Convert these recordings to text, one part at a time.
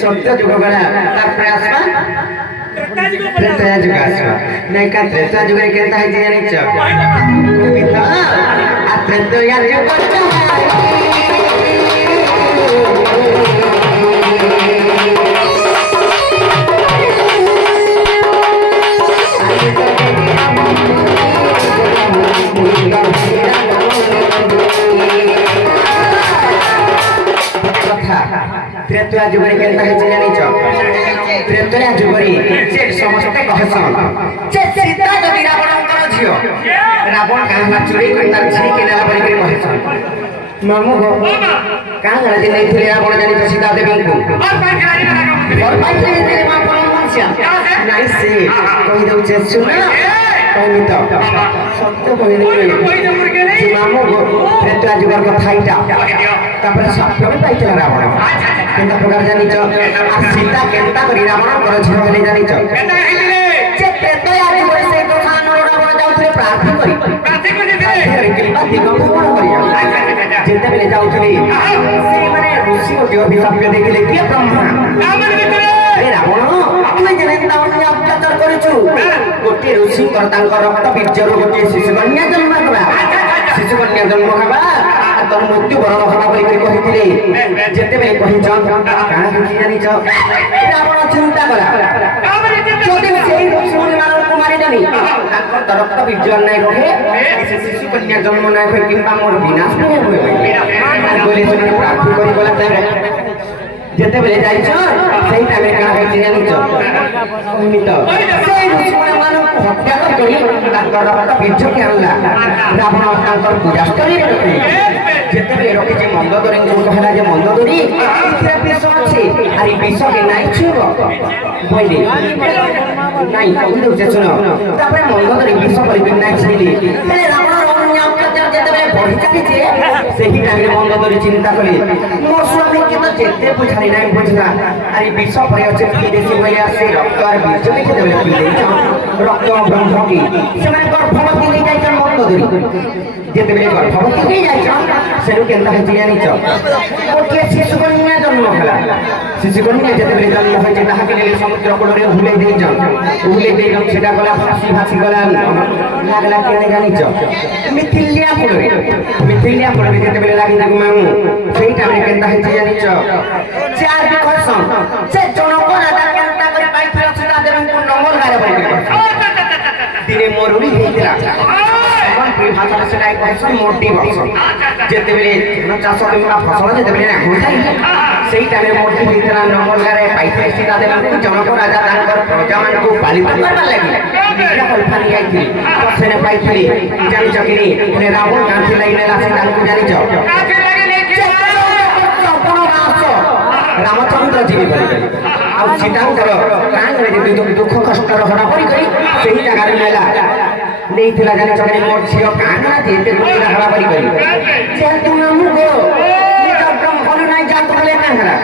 सत्य जुग गला तापर आसबा त्रेता जुग आसबा नै का त्रेता जुग केता है जानि छ कविता आ त्रेता जुग त्रेता जुगरी केता है जानि छ त्रेता जुगरी से समस्त कहसन जे सीता जदि रावण कर झियो रावण काहला चोरी कर तार झी के नेला परि कर कहसन मामू गो का गला जे नै थिले रावण जानि छ सीता देवी को और पाइले तेरे मां पर मनसिया नाइ से कहि दउ छे सुन कहि तो सत्य कहि दे मामू गो त्रेता जुगर कथाइटा तापर सत्य में पाइला रावण केंता प्रकार जानि छ आ सीता केंता करी रावण कर झियो हेले जानि छ केंता हेले जे त्रेता आदि से तो खान रावण जाउथले प्रार्थना करी कृपा दिगम पूर्ण करिया जेते बेले जाउथले से माने ऋषि को अभिशाप देखले के ब्रह्मा ए रावण तुई जने दावन अत्याचार करछु गोटे ऋषि रक्त बीर्जर गोटे शिशुकन्या जन्म करा शिशुकन्या जन्म हवा तर मृत्यु बरण हवा बोली जिते कहीचन काण जानी रावण चिंता कला मारिदेवी रक्त बीर्ज नाई रहे शिशुकन्या जन्म ना हुए कि मोर विनाश बोले प्रार्थी कर जिते बेले सही टाइम में काण होई जानी तो से ऋषि मानव हत्या कर रक्त बीर्ज के आनला रावण तांकर पूजा स्थली जिते बेले रखी मंदोदरी को कहला जे मंदोदरी इथरा विष अछि अरे विष के नाई छुबो बोली नहीं कहू जे सुनो तापर मंदोदरी विष पर नाई छिली ए रावण जिते बेले बढ़ी चली सही टाइम में मंदोदरी चिंता कले मोर स्वामी के तो जेते बुझाई नहीं बुझला अरे विष पर अछि विदेशी भैया से रक्त और बीर्ज देखे देबे पीले रक्त ब्रह्म की से माने गर्भवती नहीं जाय मंदोदरी जिते बेले गर्भवती नहीं जाय सेनु केनता है जानी गोटे शिशुकन्या जन्म हला शिशुकन्या जिते बेले जन्म होय जे ताहा के समुद्र कूल रे हुले दे जम सेटा गला भासी गला लागला केने जानी मिथिलिया कूल रे जिते बेले लागी दागु मामू सेही टाइम रे केनता है जानी चार भी खसन से जनक राजा केनता करे पाइथला छटा देबन को नंबर गारे बोल दिने मरुड़ी हेतिरा भाषा से लाइक person मोटी भाषा जेते बेले चाष किंबा फसल जेते बेले होई सेही टाइम मोटी भीतरा नंबर गारे पाइथे सीधा देबन जनक राजा तांकर प्रजा मान को पालित करबा लागि निकला कल्पनी आइथि तो सेने पाइथि जानि जकिनी ने रावण कांथि लाइने लासी तांको जानि छ कांथि लागिने रामचंद्र जीवी बोले आ सीतांकर कान रे दुख कष्ट हरा पड़ी गई सेही जगह रे मेला नहीं थिला जाने चकने मोर छियो काना जेते दुखरा हरा पड़ी गई जे तू नामु गो निज ब्रह्मन नाही जात बोले ना हरा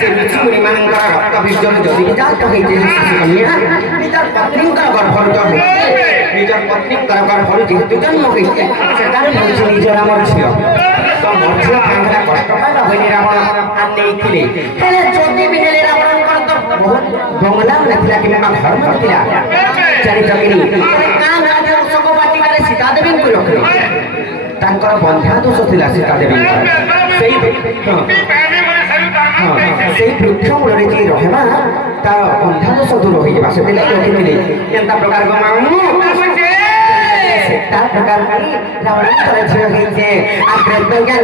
से बिछुरी मानन का रक्त बीर्जन जदी जात तो हेते शिशुकन्या निज पत्नी का गर्भर जो है निज पत्नी का गर्भर जेते जन्म होइते सेटार मोर निज रामर छियो तो मोर छियो काना कष्ट पाइबा होइनी रावण आ नहीं थिले हेले जदी बिनेले रावण कर तो बहुत बंगला नथिला कि ना घर में थिला चारि जमिनी कान राजा उसको बाटिकारे सीता देवी को रखले तांकर बंध्या दोष थिला सीता देवी सेही वृक्ष मूल जे रहबा तार बंध्या दोष दूर होई बा से ले रखिले केनता प्रकार को मामू सेता प्रकार में रावण करे छियो हे जे आग्रह ज्ञान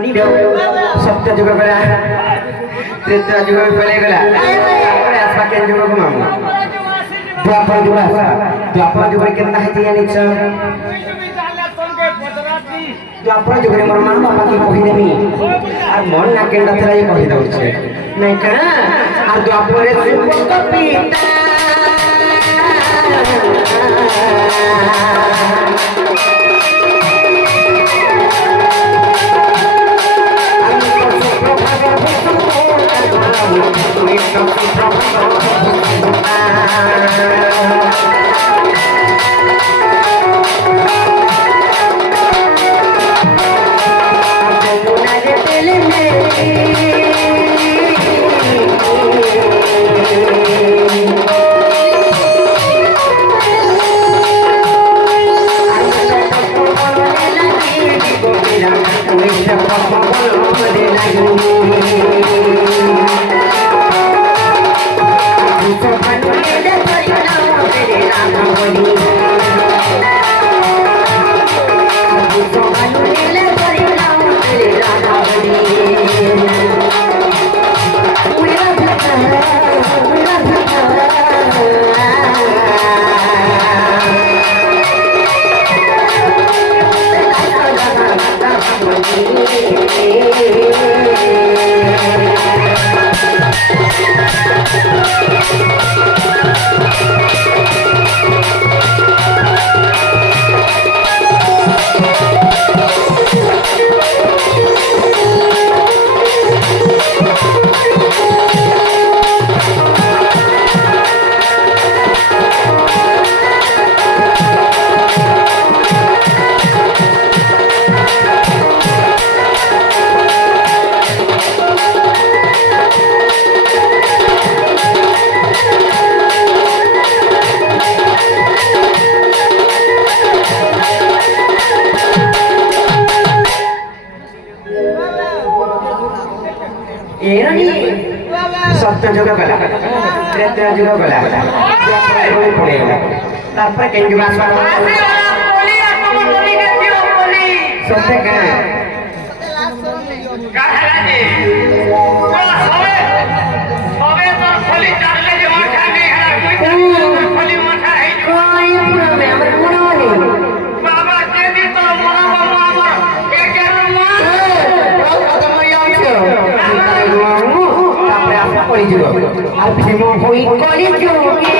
सत्य जुग बेला त्रेता जुग में पहले गला अपने आसपा के जुग को मामू द्वापर जुग में कितना है जानी छ द्वापर जुगरे मोर मां बापा की कहिदेमी और मन ना केंडा थरा ये कहि दउछे नहीं कना और द्वापरे सुपक पिता सत्य जुग गला त्रेता जुग गला द्वापर पड़ेगा तापर केंगे बासवा बोली आपको बोली के दियो बोली सत्य का गाहला जी तो सबे तो खोली चालले जे माथा नहीं हरा कोई खोली माथा है कोई पूरा में हमर पूरा नहीं बाबा के दी तो मोना बाबा हमर एक पड़ी जो और भीम होई कली जोगे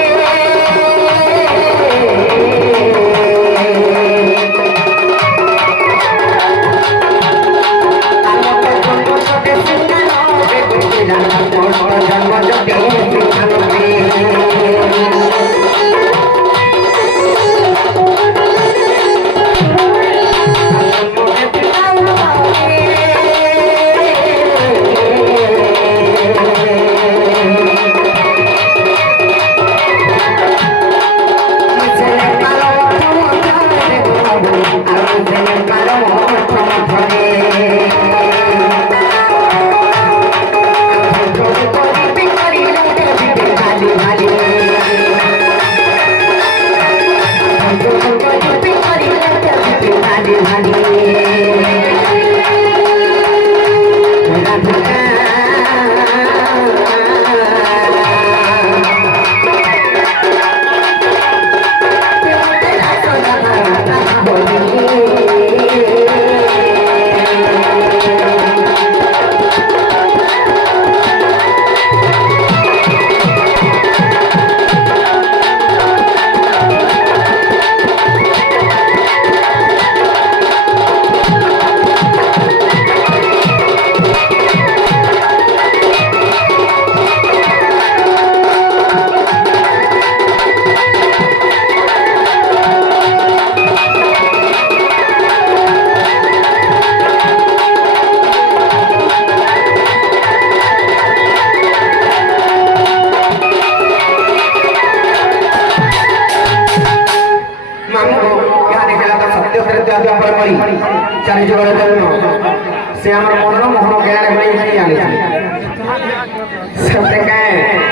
चारि जुगर जन्म से हमर मोहन मोहन ज्ञान बड़ी बड़ी आने सत्य कहे